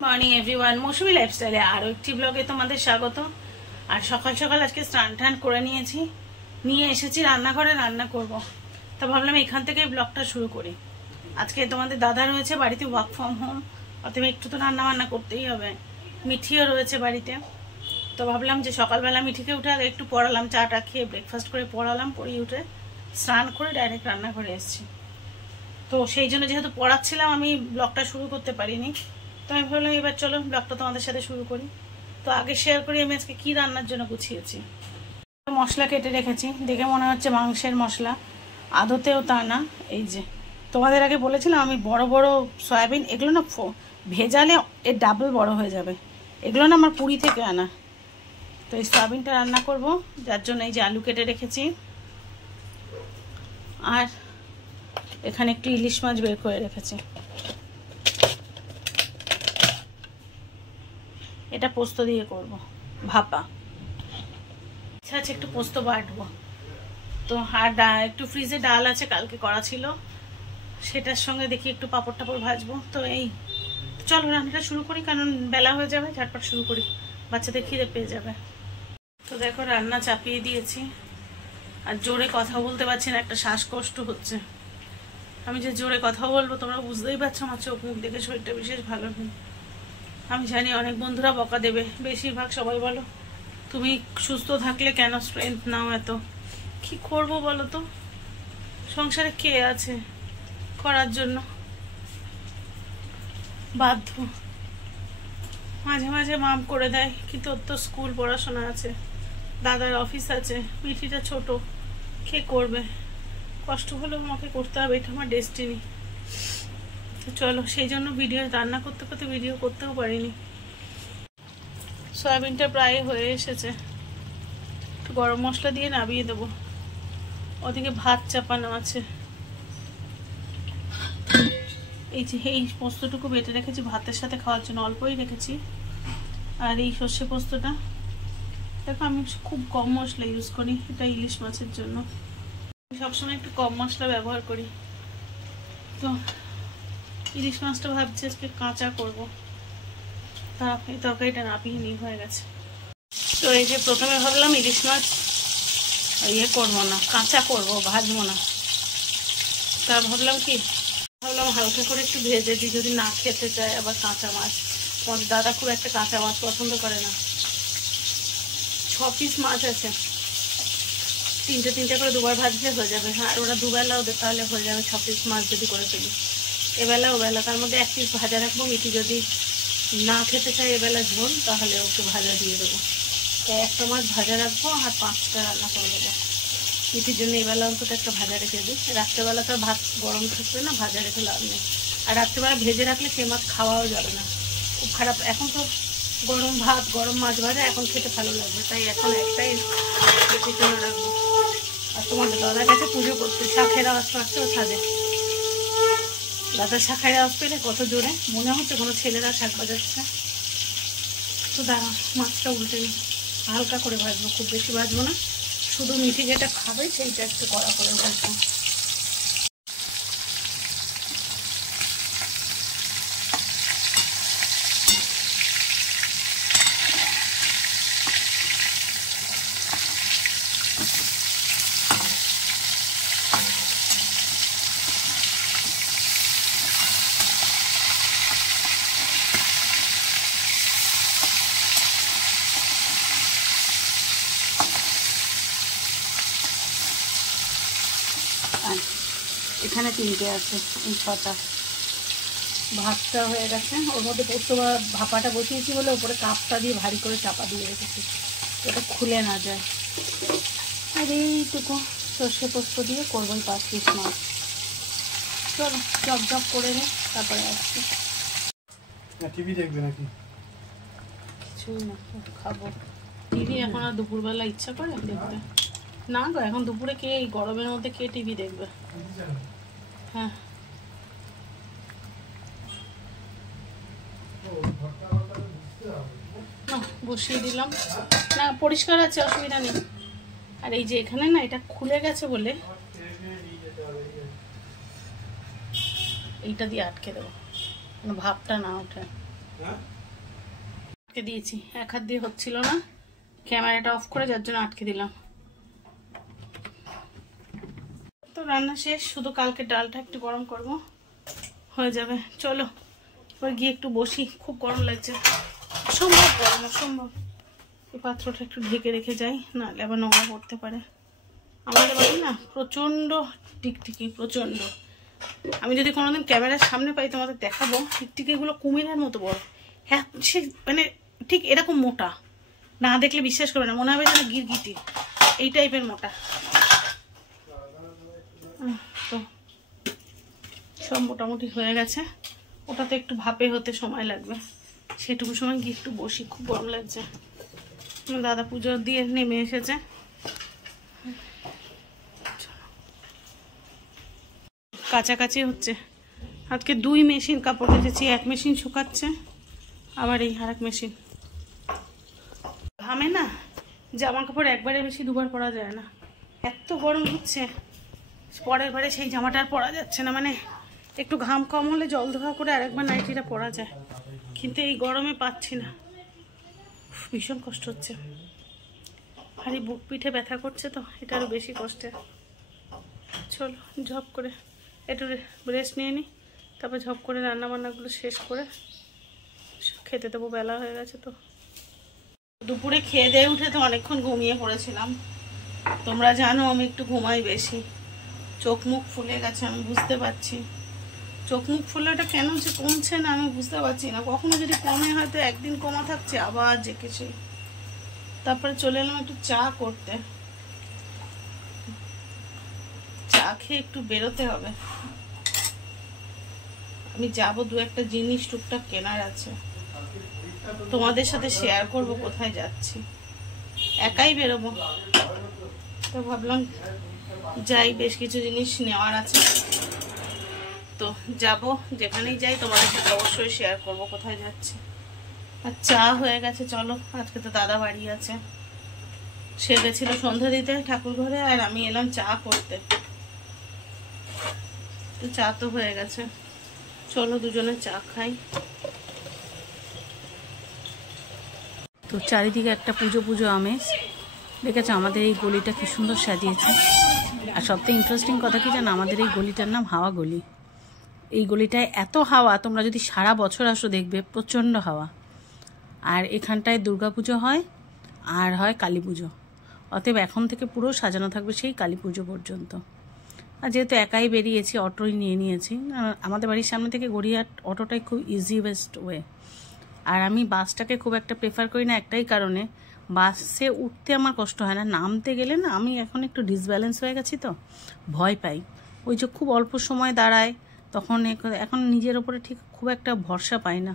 Morning everyone, মৌসুমি লাইফস্টাইলে আরও একটি ব্লগে তোমাদের স্বাগত। আর সকাল সকাল আজকে স্নান টান করে নিয়ে এসেছি রান্নাঘরে, রান্না করব। তো ভাবলাম এখান থেকে ব্লগটা শুরু করি। আজকে তোমাদের দাদা রয়েছে বাড়িতে, ওয়ার্ক ফ্রম হোম, অতএব একটু তো রান্না বান্না করতেই হবে। মিঠিও রয়েছে বাড়িতে। তো ভাবলাম যে সকালবেলা মিঠিকে উঠে আগে একটু পড়ালাম, চাটা খেয়ে ব্রেকফাস্ট করে পড়ালাম, পড়িয়ে উঠে স্নান করে ডাইরেক্ট রান্নাঘরে এসেছি। তো সেই জন্য যেহেতু পড়াচ্ছিলাম আমি ব্লগটা শুরু করতে পারিনি। তো আমি ভাবলাম এবার চলো ব্লগটা তোমাদের সাথে শুরু করি। তো আগে শেয়ার করি আমি আজকে কি রান্নার জন্য গুছিয়েছি। মশলা কেটে রেখেছি, দেখে মনে হচ্ছে মাংসের মশলা, আদতেও তা না। এই যে তোমাদের আগে বলেছিলাম আমি বড় বড় সয়াবিন, এগুলো না ভেজালে এর ডাবল বড় হয়ে যাবে। এগুলো না আমার পুরী থেকে আনা। তো এই সয়াবিনটা রান্না করব, যার জন্য এই যে আলু কেটে রেখেছি। আর এখানে একটু ইলিশ মাছ বের করে রেখেছি। এটা পোস্ত দিয়ে করব, ভাপা। ইচ্ছা আছে একটু পোস্ত বাটবো। তো আর একটু ফ্রিজে ডাল আছে, কালকে করা ছিল, সেটার সঙ্গে দেখি একটু পাঁপড় টাপড় ভাজবো। তো এই চলো রান্নাটা শুরু করি, কারণ বেলা হয়ে যাবে, ঝটপট শুরু করি, বাচ্চাদের খিদে পেয়ে যাবে। তো দেখো রান্না চাপিয়ে দিয়েছি, আর জোরে কথা বলতে পারছি না, একটা শ্বাসকষ্ট হচ্ছে। আমি যে জোরে কথা বলবো তোমরা বুঝতেই পারছো, আমার চোখ মুখ দেখে শরীরটা বিশেষ ভালো নেই। আমি জানি অনেক বন্ধুরা বকা দেবে, বেশিরভাগ সবাই বলো তুমি সুস্থ থাকলে কেন স্ট্রেংথ নাও এত। কি করব বলো তো, সংসারে কে আছে করার জন্য, বাধ্য। মাঝে মাঝে মাম করে দেয়, কিন্তু ওর তো স্কুল পড়াশোনা আছে, দাদার অফিস আছে, মিঠিটা ছোট, কে করবে? কষ্ট হলেও আমাকে করতে হবে, এটা আমার ডেস্টিনি। চলো সেই জন্য ভিডিও রান্না করতে করতে ভিডিও করতেও পারিনি। সয়াবিনটা প্রায় হয়ে এসেছে, একটু গরম মশলা দিয়ে নামিয়ে দেবো। ওদিকে ভাত চাপানো আছে। এই যে এই পোস্তটুকু বেটে রেখেছি ভাতের সাথে খাওয়ার জন্য, অল্পই রেখেছি। আর এই সর্ষে পোস্তটা দেখো আমি খুব কম মশলা ইউজ করি, এটা ইলিশ মাছের জন্য সবসময় একটু কম মশলা ব্যবহার করি। তো ইলিশ মাছটা ভাবছি আজকে কাঁচা করবো। তা এই তরকারিটা নাপিয়ে নিয়ে হয়ে গেছে। তো এই যে প্রথমে ভাবলাম ইলিশ মাছ ইয়ে করবো না, কাঁচা করবো, ভাজবো না। তা ভাবলাম হালকা করে একটু ভেজে দিই, যদি না খেতে চায় আবার কাঁচা মাছ। তোমাদের দাদা খুব একটা কাঁচা মাছ পছন্দ করে না। 6 পিস মাছ আছে, তিনটে করে দুবার ভাজলে হয়ে যাবে। আর ওরা দুবেলা ওদের তাহলে হয়ে যাবে 6 পিস মাছ যদি করে ফেলি। এবেলা ওবেলা তার মধ্যে 1 পিস ভাজা রাখবো। মিঠি যদি না খেতে চাই এবেলা ঝোল, তাহলে একটু ভাজা দিয়ে দেবো। তাই একটা মাছ ভাজা রাখবো আর 5টা রান্না করে দেবো। মিঠির জন্য এবেলা অন্তত একটা ভাজা রেখে দিই। রাত্রেবেলা তো ভাত গরম থাকবে না, ভাজা রেখে লাভ নেই। আর রাত্রেবেলা ভেজে রাখলে সে মাছ খাওয়াও যাবে না, খুব খারাপ। এখন তো গরম ভাত গরম মাছ ভাজা এখন খেতে ভালো লাগবে, তাই এখন একটাই মিঠির জন্য রাখবো। আর তোমাদের দাদার কাছে পুজো করতে শাঁখের আওয়াজ পাচ্ছে ও ছাদে। দাদার শাঁখের আওয়াজ পেলে কত জোরে মনে হচ্ছে কোনো ছেলেরা শাঁখ বাজাচ্ছে। তো দাঁড়া, মাছটা উল্টে নিই, হালকা করে ভাজবো, খুব বেশি ভাজবো না, শুধু মিঠি যেটা খাবে সেইটা একটু কড়া করে ভাজবো। এখানে 3টে আছে, এই 6টা। ভাতটা হয়ে গেছে, ওর মধ্যে পোস্ত ভাপাটা বসিয়েছি বলে ওপরে কাপটা দিয়ে ভারী করে চাপা দিয়ে রেখেছি, এটা খুলে না যায়। আর এইটুকু সর্ষে পোস্ত দিয়ে করবো 5 পিস মাছ। চলো জব করে নিই, তারপরে আসছি। টিভি দেখবে নাকি? কিছুই না, খাবো। টিভি এখন আর দুপুরবেলা ইচ্ছা করে দেখতে না গো, এখন দুপুরে কে এই গরমের মধ্যে কে টিভি দেখবে? হ্যাঁ বসিয়ে দিলাম, না পরিষ্কার আছে, অসুবিধা নেই। আর এই যে এখানে না এটা খুলে গেছে বলে এইটা দিয়ে আটকে দেবো, ভাপটা না ওঠে। আটকে দিয়েছি, এক হাত দিয়ে হচ্ছিল না, ক্যামেরাটা অফ করে যার জন্য আটকে দিলাম। তো রান্না শেষ, শুধু কালকে ডালটা একটু গরম করব, হয়ে যাবে। চলো এবার গিয়ে একটু বসি, খুব গরম লাগছে, অসম্ভব গরম, অসম্ভব। এই পাত্রটা একটু ঢেকে রেখে যাই, নাহলে আবার নোংরা করতে পারে। আমাদের বাড়ি না প্রচণ্ড টিকটিকি, প্রচণ্ড। আমি যদি কোনোদিন ক্যামেরার সামনে পাই তোমাদের দেখাবো, টিকটিকিগুলো কুমিরের মতো বড়। হ্যাঁ, সে মানে ঠিক এরকম মোটা, না দেখলে বিশ্বাস করবে না, মনে হবে যেন গিরগিটি, এই টাইপের মোটা। তো সব মোটামুটি হয়ে গেছে, ওটাতে একটু ভাপে হতে সময় লাগবে, সেটুকু সময় গিয়ে একটু বসি, খুব গরম লাগছে। দাদা পুজো দিয়ে নেমে এসেছে। কাছাকাছি হচ্ছে, আজকে 2 মেশিন কাপড় কেটেছি, 1 মেশিন শুকাচ্ছে, আবার এই আরেক মেশিন। ঘামে না, জামা কাপড় একবারে বেশি 2বার পরা যায় না, এত গরম হচ্ছে। পরের বারে সেই জামাটা আর পরা যাচ্ছে না, মানে একটু ঘাম কম হলে জল ধোয়া করে আরেকবার নাইটিটা পরা যায়, কিন্তু এই গরমে পাচ্ছি না, ভীষণ কষ্ট হচ্ছে। আর এই বুক পিঠে ব্যথা করছে, তো এটা আরও বেশি কষ্টের। চলো ঝপ করে একটু রেস্ট নিয়ে নিই, তারপর ঝপ করে রান্নাবান্নাগুলো শেষ করে খেতে দেবো, বেলা হয়ে গেছে। তো দুপুরে খেয়ে দিয়ে উঠে তো অনেকক্ষণ ঘুমিয়ে পড়েছিলাম, তোমরা জানো আমি একটু ঘুমাই বেশি। চোখ মুখ ফুলে গেছে, আমি বুঝতে পারছি। চোখ মুখ ফুলেটা কেন যে কমছে না আমি বুঝতে পারছি না। কখনো যদি কমে হয়তো একদিন কমা থাকছে, আবার জেকেছে। তারপরে চলে এলাম একটু চা করতে, চা খেয়ে একটু বেরোতে হবে। আমি যাবো, 2-1টা জিনিস টুকটাক কেনার আছে, তোমাদের সাথে শেয়ার করব কোথায় যাচ্ছি। একাই বেরোবো, তো ভাবলাম যাই, বেশ কিছু জিনিস নেওয়ার আছে, তো যাব। যেখানেই যাই তোমাদের সাথে অবশ্যই শেয়ার করব কোথায় যাচ্ছি। আর চা হয়ে গেছে, চলো। আজকে তো দাদা বাড়ি আছে, সে গেছিল সন্ধ্যা দিতে ঠাকুর ঘরে, আর আমি এলাম চা করতে। তো চা তো হয়ে গেছে, চলো দুজনে চা খাই। তো চারিদিকে একটা পুজো পুজো আমেজ, দেখেছো আমাদের এই গলিটা কি সুন্দর সাজিয়েছে। আর সবথেকে ইন্টারেস্টিং কথা কি জানো, আমাদের এই গলিটার নাম হাওয়া গলি। এই গলিটায় এত হাওয়া, তোমরা যদি সারা বছর আসো দেখবে প্রচণ্ড হাওয়া। আর এখানটায় দুর্গাপুজো হয় আর হয় কালী পুজো, অতএব এখন থেকে পুরো সাজানো থাকবে সেই কালী পুজো পর্যন্ত। আর যেহেতু একাই বেরিয়েছি, অটোই নিয়ে নিয়েছি, আমাদের বাড়ির সামনে থেকে গড়িয়াহাট অটোটাই খুব ইজি বেস্ট ওয়ে। আর আমি বাসটাকে খুব একটা প্রেফার করি না, একটাই কারণে, বাসে উঠতে আমার কষ্ট হয় না, নামতে গেলে না আমি এখন একটু ডিসব্যালেন্স হয়ে গেছি, তো ভয় পাই। ওই যে খুব অল্প সময় দাঁড়ায়, তখন এখন নিজের ওপরে ঠিক খুব একটা ভরসা পাই না।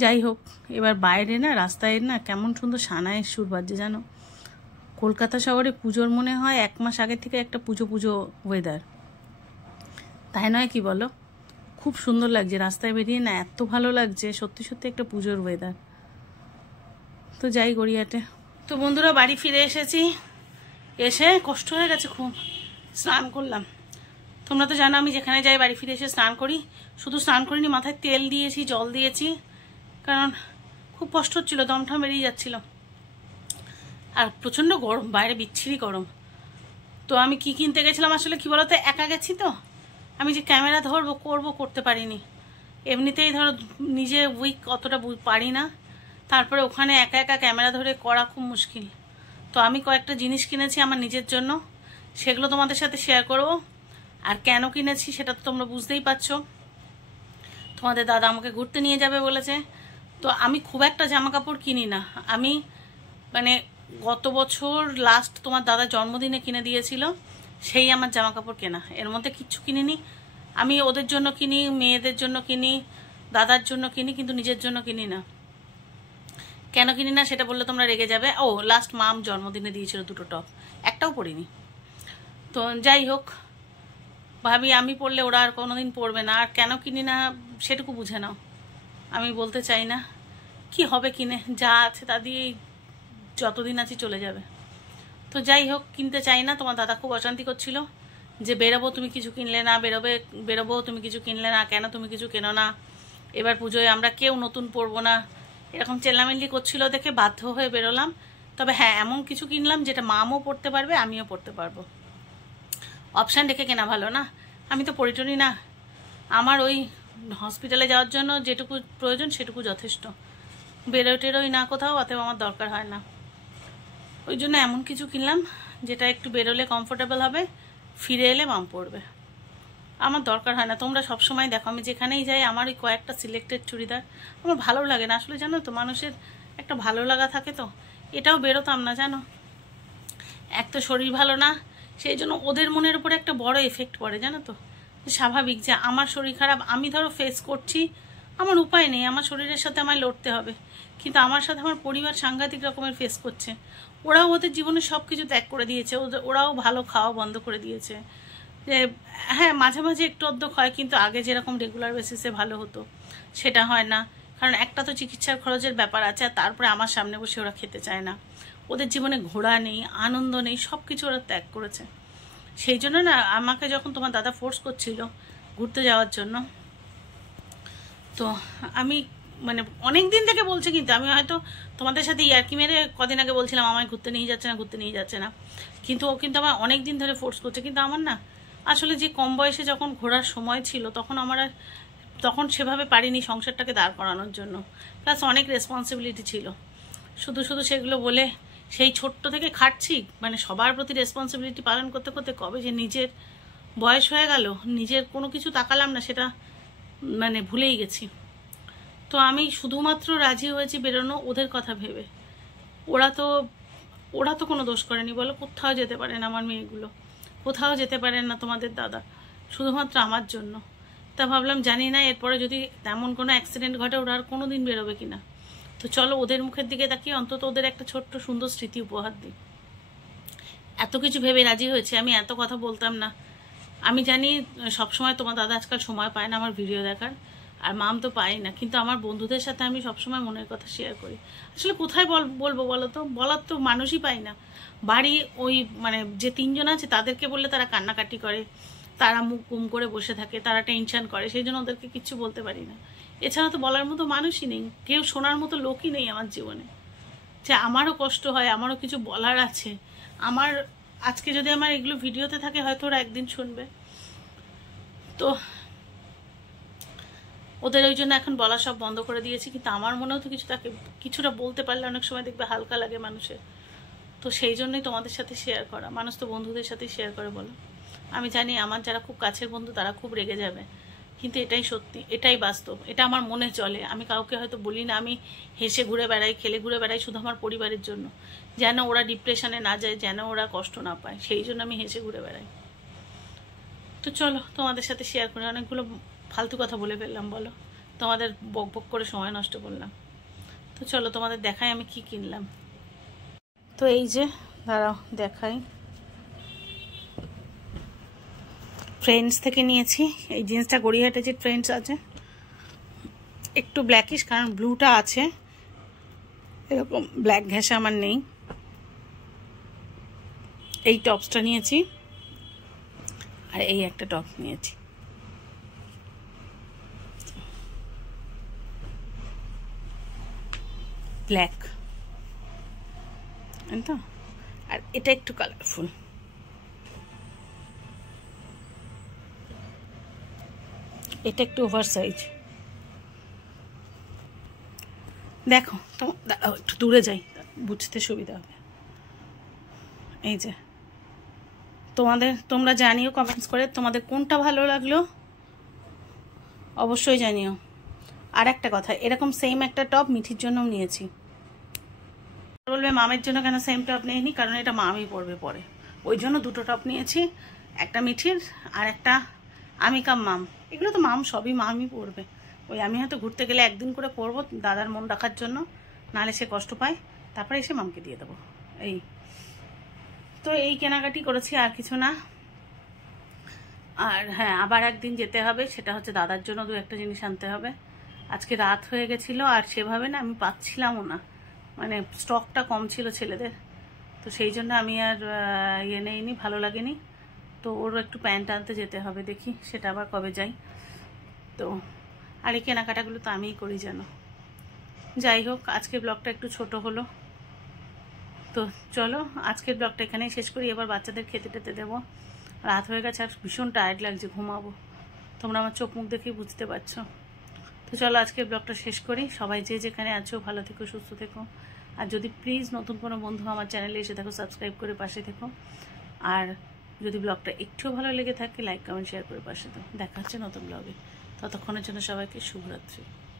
যাই হোক, এবার বাইরে না রাস্তায় না কেমন সুন্দর সানায়ের সুর বাজছে জানো। কলকাতা শহরে পুজোর মনে হয় 1 মাস আগে থেকে একটা পুজো পুজো ওয়েদার, তাই নয় কি বলো? খুব সুন্দর লাগছে, রাস্তায় বেরিয়ে না এত ভালো লাগছে, সত্যি সত্যি একটা পুজোর ওয়েদার। তো যাই গড়িয়াহাটে। তো বন্ধুরা বাড়ি ফিরে এসেছি, এসে কষ্ট হয়ে গেছে খুব, স্নান করলাম। তোমরা তো জানো আমি যেখানে যাই বাড়ি ফিরে এসে স্নান করি, শুধু স্নান করিনি, মাথায় তেল দিয়েছি, জল দিয়েছি, কারণ খুব কষ্ট হচ্ছিলো, দমটা বেরিয়ে যাচ্ছিল। আর প্রচণ্ড গরম, বাইরে বিচ্ছিরি গরম। তো আমি কি কিনতে গেছিলাম আসলে, কি বলতো, একা গেছি তো, আমি যে ক্যামেরা ধরবো করতে পারিনি। এমনিতেই ধরো নিজে উইক, অতটা পারি না, তারপরে ওখানে একা একা ক্যামেরা ধরে করা খুব মুশকিল। তো আমি কয়েকটা জিনিস কিনেছি আমার নিজের জন্য, সেগুলো তোমাদের সাথে শেয়ার করব। আর কেন কিনেছি সেটা তো তোমরা বুঝতেই পারছো, তোমাদের দাদা আমাকে ঘুরতে নিয়ে যাবে বলেছে। তো আমি খুব একটা জামা কাপড় কিনি না, আমি মানে গত বছর লাস্ট তোমার দাদা জন্মদিনে কিনে দিয়েছিল, সেই আমার জামা কাপড় কেনা, এর মধ্যে কিচ্ছু কিনিনি। আমি ওদের জন্য কিনি, মেয়েদের জন্য কিনি, দাদার জন্য কিনি, কিন্তু নিজের জন্য কিনি না। কেন কিনি না সেটা বললে তোমরা রেগে যাবে। ও লাস্ট মাম জন্মদিনে দিয়েছিল 2টো টপ, একটাও পরিনি। তো যাই হোক, ভাবি আমি পরলে ওরা আর কোনোদিন পরবে না। আর কেন কিনি না সেটুকু বুঝে নাও, আমি বলতে চাই না। কি হবে কিনে, যা আছে তা দিয়েই যতদিন আছি চলে যাবে। তো যাই হোক, কিনতে চাই না। তোমার দাদা খুব অশান্তি করছিল যে বেরোবো তুমি কিছু কিনলে না, বেরোবো তুমি কিছু কিনলে না, কেন তুমি কিছু কেনো না, এবার পুজোয় আমরা কেউ নতুন পরবো না, এরকম চেল্লামেল্লি করছিল দেখে বাধ্য হয়ে বেরোলাম। তবে হ্যাঁ, এমন কিছু কিনলাম যেটা মামও পরতে পারবে, আমিও পরতে পারবো। অপশান রেখে কেনা ভালো না? আমি তো পরিটনি না, আমার ওই হসপিটালে যাওয়ার জন্য যেটুকু প্রয়োজন সেটুকু যথেষ্ট, বেরোয় টেরোই না কোথাও, অতএব আমার দরকার হয় না। ওই জন্য এমন কিছু কিনলাম যেটা একটু বেরোলে কমফোর্টেবল হবে, ফিরে এলে মাম পরবে। আমার দরকার হয় না। তোমরা সবসময় দেখো আমি যেখানেই যাই আমার ওই কয়েকটা সিলেক্টেড চুড়িদার, আমার ভালো লাগে না আসলে, জানো তো, মানুষের একটা ভালো লাগা থাকে, তো এটাও বেরোতাম না জানো। এক তো শরীর ভালো না, সেই জন্য ওদের মনের উপরে একটা বড় এফেক্ট পড়ে, জানো তো। স্বাভাবিক যে আমার শরীর খারাপ, আমি ধরো ফেস করছি, আমার উপায় নেই, আমার শরীরের সাথে আমায় লড়তে হবে, কিন্তু আমার সাথে আমার পরিবার সাংঘাতিক রকমের ফেস করছে। ওরাও ওদের জীবনে সব কিছু ত্যাগ করে দিয়েছে, ওরাও ভালো খাওয়া বন্ধ করে দিয়েছে। যে হ্যাঁ, মাঝে মাঝে একটু অর্ধক হয়, কিন্তু আগে যেরকম রেগুলার বেসিসে ভালো হতো সেটা হয় না। কারণ একটা তো চিকিৎসার খরচের ব্যাপার আছে, আর তারপরে আমার সামনে বসে ওরা খেতে চায় না। ওদের জীবনে ঘোরা নেই, আনন্দ নেই, সব কিছু ওরা ত্যাগ করেছে। সেই জন্য না, আমাকে যখন তোমার দাদা ফোর্স করছিল ঘুরতে যাওয়ার জন্য, তো আমি মানে অনেক দিন থেকে বলছি, কিন্তু আমি হয়তো তোমাদের সাথে ইয়ার্কি মেরে কদিন আগে বলছিলাম আমায় ঘুরতে নিয়ে যাচ্ছে না, ঘুরতে নিয়ে যাচ্ছে না, কিন্তু ও কিন্তু আমার অনেক দিন ধরে ফোর্স করছে। কিন্তু আমার না আসলে যে কম বয়সে যখন ঘোরার সময় ছিল তখন আমার আর তখন সেভাবে পারিনি সংসারটাকে দাঁড় করানোর জন্য, প্লাস অনেক রেসপন্সিবিলিটি ছিল। শুধু শুধু সেগুলো বলে সেই ছোট্ট থেকে খাটছি, মানে সবার প্রতি রেসপন্সিবিলিটি পালন করতে করতে কবে যে নিজের বয়স হয়ে গেল, নিজের কোনো কিছু তাকালাম না, সেটা মানে ভুলেই গেছি। তো আমি শুধুমাত্র রাজি হয়েছি বেরোনো ওদের কথা ভেবে। ওরা তো কোনো দোষ করেনি বলো, কোথাও যেতে পারে না আমার মেয়েগুলো, কোথাও যেতে পারেন না তোমাদের দাদা, শুধুমাত্র আমার জন্য। তা ভাবলাম জানি না এরপরে যদি তেমন কোনো অ্যাক্সিডেন্ট ঘটে ওরা আর কোনো দিন বেরোবে কিনা, তো চলো ওদের মুখের দিকে তাকিয়ে অন্তত ওদের একটা ছোট্ট সুন্দর স্মৃতি উপহার দিই। এত কিছু ভেবে রাজি হয়েছে। আমি এত কথা বলতাম না, আমি জানি সবসময় তোমার দাদা আজকাল সময় পায় না আমার ভিডিও দেখার, আর মাম তো পাই না, কিন্তু আমার বন্ধুদের সাথে আমি সবসময় মনের কথা শেয়ার করি। আসলে কোথায় বলবো বলো তো, বলার তো মানুষই পাই না। বাড়ি ওই মানে যে তিনজন আছে তাদেরকে বললে তারা কান্নাকাটি করে, তারা মুখ গুম করে বসে থাকে, তারা টেনশন করে, সেই জন্য ওদেরকে কিচ্ছু বলতে পারি না। এছাড়া তো বলার মতো মানুষই নেই, কেউ শোনার মতো লোকই নেই আমার জীবনে, যে আমারও কষ্ট হয়, আমারও কিছু বলার আছে। আমার আজকে যদি আমার এগুলো ভিডিওতে থাকে হয়তো ওরা একদিন শুনবে। তো ওদের ওই জন্য এখন বলা সব বন্ধ করে দিয়েছি, কিন্তু আমার মনেও তো কিছু থাকে, কিছুটা বলতে পারলে অনেক সময় দেখবে হালকা লাগে মানুষের। তো সেই জন্যই তোমাদের সাথে শেয়ার করা। মানুষ তো বন্ধুদের সাথেই শেয়ার করে বলো। আমি জানি আমার যারা খুব কাছের বন্ধু তারা খুব রেগে যাবে, কিন্তু এটাই সত্যি, এটাই বাস্তব, এটা আমার মনে চলে। আমি কাউকে হয়তো বলি না, আমি হেসে ঘুরে বেড়াই, খেলে ঘুরে বেড়াই শুধু আমার পরিবারের জন্য, যেন ওরা ডিপ্রেশনে না যায়, যেন ওরা কষ্ট না পায়, সেই জন্য আমি হেসে ঘুরে বেড়াই। তো চলো তোমাদের সাথে শেয়ার করে, অনেকগুলো ফালতু কথা বলে ফেললাম বলো, তোমাদের বক বক করে সময় নষ্ট করলাম। তো চলো তোমাদের দেখাই আমি কি কিনলাম। তো এই যে দাঁড়াও দেখাই, ট্রেন্ডস থেকে নিয়েছি এই জিন্সটা, গড়িয়াহাটে যে ট্রেন্ডস আছে, একটু ব্ল্যাকিশ, কারণ ব্লুটা আছে, এরকম ব্ল্যাক ঘেঁষা আমার নেই। এই টপসটা নিয়েছি, আর এই একটা টপ নিয়েছি। ব্ল্যাক, তো আর এটা একটু কালারফুল, এটা একটু ওভার সাইজ। দেখো তো, একটু দূরে যাই বুঝতে সুবিধা হবে। এই যে তোমরা জানিও কমেন্টস করে তোমাদের কোনটা ভালো লাগলো, অবশ্যই জানিও। আর একটা কথা, এরকম সেম একটা টপ মিঠির জন্য নিয়েছি। বলবে মামের জন্য কেন সেম টপ নিইনি, কারণ এটা মামই পরবে পরে, ওই জন্য দুটো টপ নিয়েছি, একটা মিঠির আর একটা আমি কাম মাম। এগুলো তো মাম সবই মামই পরবে, ওই আমি হয়তো ঘুরতে গেলে একদিন করে পরবো দাদার মন রাখার জন্য, নাহলে সে কষ্ট পায়, তারপরে এসে মামকে দিয়ে দেবো। এই তো এই কেনাকাটি করেছি, আর কিছু না। আর হ্যাঁ, আবার একদিন যেতে হবে, সেটা হচ্ছে দাদার জন্য দু একটা জিনিস আনতে হবে। আজকে রাত হয়ে গেছিলো, আর সেভাবে না আমি পাচ্ছিলামও না, মানে স্টকটা কম ছিল ছেলেদের, তো সেই জন্য আমি আর ইয়ে নেইনি, ভালো লাগেনি। তো ওরও একটু প্যান্ট আনতে যেতে হবে, দেখি সেটা আবার কবে যাই। তো আর এই কেনাকাটাগুলো তো আমিই করি জানো। যাই হোক, আজকের ব্লগটা একটু ছোট হলো, তো চলো আজকের ব্লগটা এখানেই শেষ করি। এবার বাচ্চাদের খেতে টেতে দেবো, রাত হয়ে গেছে আর ভীষণ টায়ার্ড লাগছে, ঘুমাবো। তোমরা আমার চোখ মুখ দেখেই বুঝতে পারছো। তো চলো আজকের ব্লগটা শেষ করি। সবাই যে যেখানে আছো ভালো থেকো, সুস্থ থেকো। আর যদি প্লিজ নতুন কোনো বন্ধু আমার চ্যানেলে এসে থাকো, সাবস্ক্রাইব করে পাশে থেকো। আর যদি ব্লগটা একটুও ভালো লেগে থাকে লাইক কমেন্ট শেয়ার করে পাশে থেকো। দেখা হচ্ছে নতুন ব্লগে। ততক্ষণের জন্য সবাইকে শুভরাত্রি।